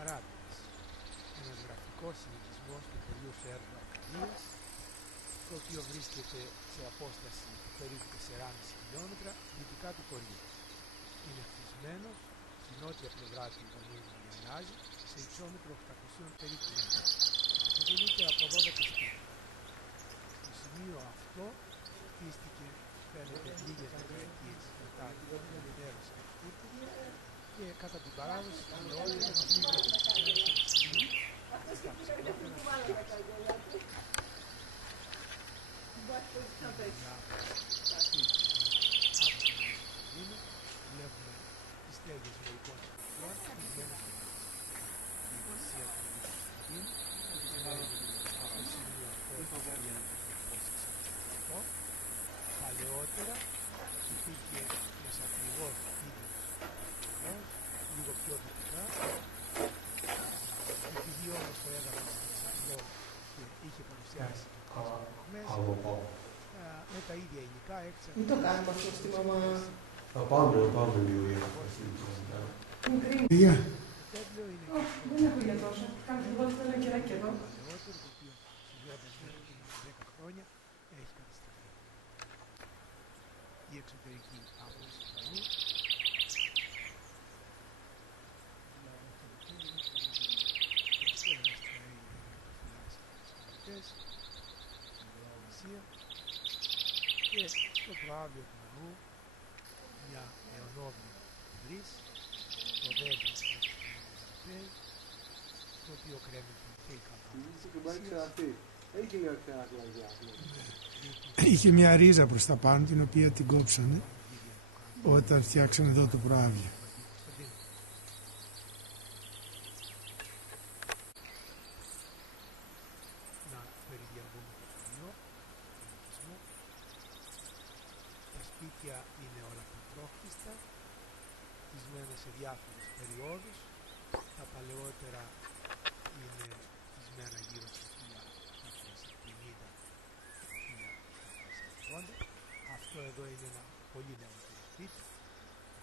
Αράπητας, ένας γραφικός συνοικισμός του χωριού Σέρβου Αρκαδίας, το οποίο βρίσκεται σε απόσταση περίπου 4,5 χιλιόμετρα δυτικά του χωριού. Είναι χτισμένος στην νότια πλευρά του Ιωνίου Μαριανάζη σε υψόμετρο 800 περίπου μέτρα. Αποτελείται από 12 σπίτια. Στο σημείο αυτό χτίστηκε, φαίνεται, λίγες δεκαετίες μετά την απελευθέρωση του Τούρκου και κατά την παράδοση του νεότερου χτίστηκε στα ψηλότερα βλέπουμε τις στέγες μερικών σπιτιών χτισμένες στο δάσο. Η εκκλησία του Αγίου Κωνσταντίνου από το σημείο αυτό το 1968. Παλαιότερα υπήρχε ένας ακριβώς ίδιος χώρος, λίγο πιο δυτικά. Επειδή όμως το έδαφος ήταν απλό και είχε παρουσιάσει με τα ίδια υλικά έξερα. Μην το κάνουμε αυτό στη μαμά. Θα πάμε λίγο για αυτό. Γεια. Δεν έχω για τόσο. Κάνω εγώ ένα κεράκι εδώ. Το οποίο συνδέοντας με 10 χρόνια έχει καταστραφεί. Η εξωτερική άποψη του νου και στο προάβλιο του ναού μια αιωνόβια βρύς, το δέντρο στο οποίο κρέμεται και η καμπάνα. Είχε μια ρίζα προς τα πάνω την οποία την κόψανε όταν φτιάξανε εδώ το προάβλιο. Να περιδιαβούμε το χωριό. Τα σπίτια είναι όλα πετρόχτιστα, χτισμένα σε διάφορες περιόδους. Τα παλαιότερα είναι χτισμένα γύρω στο 1950-1980. Αυτό εδώ είναι ένα πολύ νεότερο σπίτι του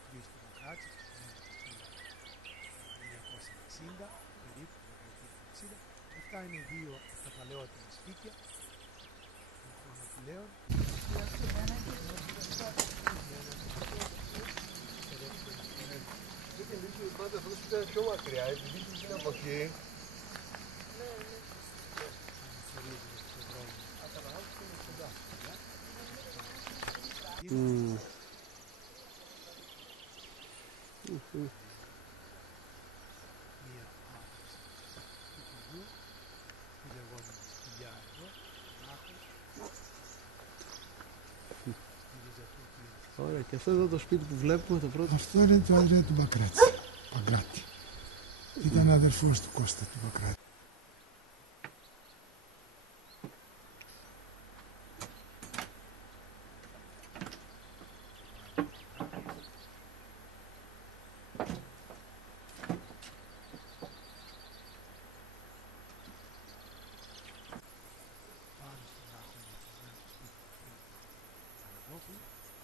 Χρήστου Μακράτση, το 1960 περίπου, το 1960. Αυτά είναι δύο από τα παλαιότερα σπίτια των χρονοπηλαίων. Πάντα αυτό ήταν πιο μακριά, επειδή είναι από εκεί. Μία άποψη του χωριού, η λεγόμενη σκυλιά εδώ, άχος, η ρίζα του οποίου. Ωραία, και αυτό εδώ το σπίτι που βλέπουμε το πρώτο. Αυτό είναι το Ανδρέα του Παγκράτη. Ήταν αδερφός του Κώστα του Παγκράτη.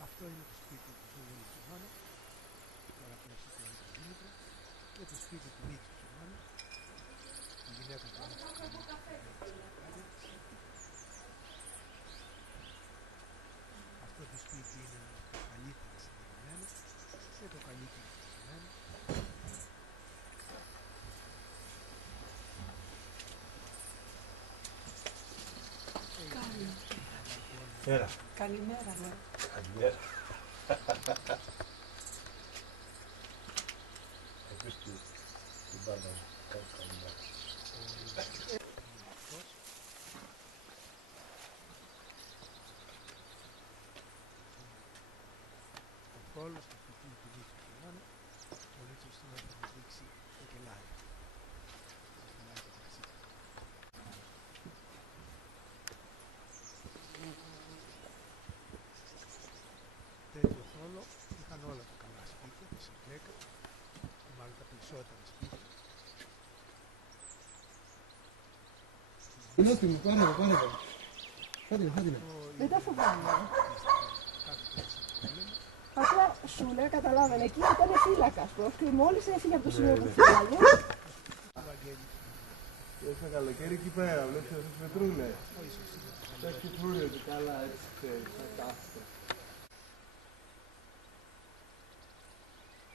Αυτό είναι το σπίτι του Σοβούλου του Μάνα, τώρα πλέψε το άλλο Δήμητρο, και το σπίτι του Μίτσου του Μάνα, η γυναίκα του Μίτσου του Μάνα. Αυτό το σπίτι είναι το καλύτερο συγκεκριμένο και το καλύτερο συγκεκριμένο. Έλα. Καλημέρα, ναι. Καλημέρα. Επίσης την πάντα καλημέρα. Ο πόλος του σπιτιού του Νίτσου του Μάνα, ο Νίτσος του θα μας δείξει το κελάρι. Τέτοιο θόλο είχαν όλα τα καλά σπίτια, τα Σερβέκα, και μάλλον τα περισσότερα σπίτια. Είναι έτοιμο, πάρε. Φάτε. Δεν τα φοβάμαι. Απλά σου λέω, καταλάβαινε, εκεί ήταν φύλακας. Και μόλις έφυγε από το σημείο που φύλαγε, γέλιο του Μητρού. Και στο καλοκαίρι εκεί πέρα, βλέπεις αυτές πετρούνες. Αυτό ίσως είναι το Τα καλύτερο. σκεφτούνε καλά, έτσι ξέρεις, τα κάθετα.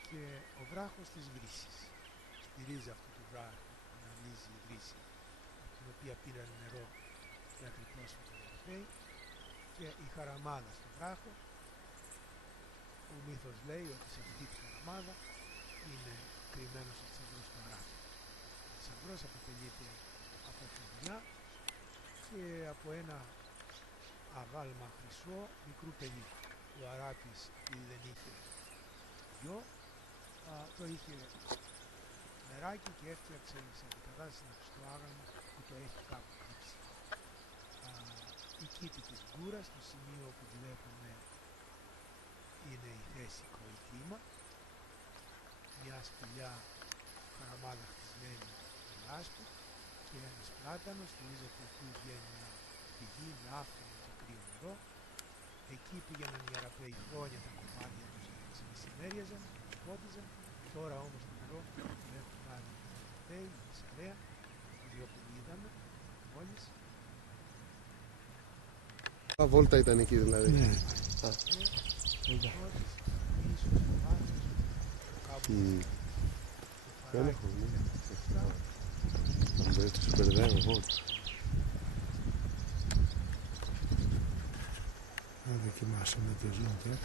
Και ο βράχος της βρύσης. Στη ρίζα αυτού του βράχου αναλύζει η βρύση, από την οποία πήραν νερό μέχρι πρόσφατα οι Ευρωπαίοι, και η χαραμάδα στον βράχο. Ο μύθος λέει ότι σε αυτή τη χαραμάδα είναι κρυμμένος ο θησαυρός του Αράφη. Ο θησαυρός αποτελείται από κλειδιά και από ένα αγάλμα χρυσό μικρού παιδιού. Ο Αράπης, επειδή δεν είχε γιο, το είχε νεράκι και έφτιαξε σε αντικατάσταση ένα χρυσό άγαλμα που το έχει κάπου κρύψει. Η κήτη της Γκούρας, στο σημείο που βλέπουμε, είναι η θέση κροϊκρίμα, μια σπηλιά χαραμάδα χτισμένη με λάσπη και ένας πλάτανος, στη ρίζα του οποίου βγαίνει μια πηγή με άφθονο και κρύο νερό. Εκεί πήγαιναν οι Αραπαίοι χρόνια τα κομμάτια τους και ξεμεσημέριαζαν, φώτιζαν. Τώρα όμως το νερό το έχουν πάρει οι Ευρωπαίοι, η Μεσαρέα, το οποίο που είδαμε μόλις. Βόλτα ήταν εκεί δηλαδή. Ναι. Α. Δεν έχω, ναι. Αν μπορείς τους μπερδεύω εγώ. Να δοκιμάσουμε το zoom τώρα.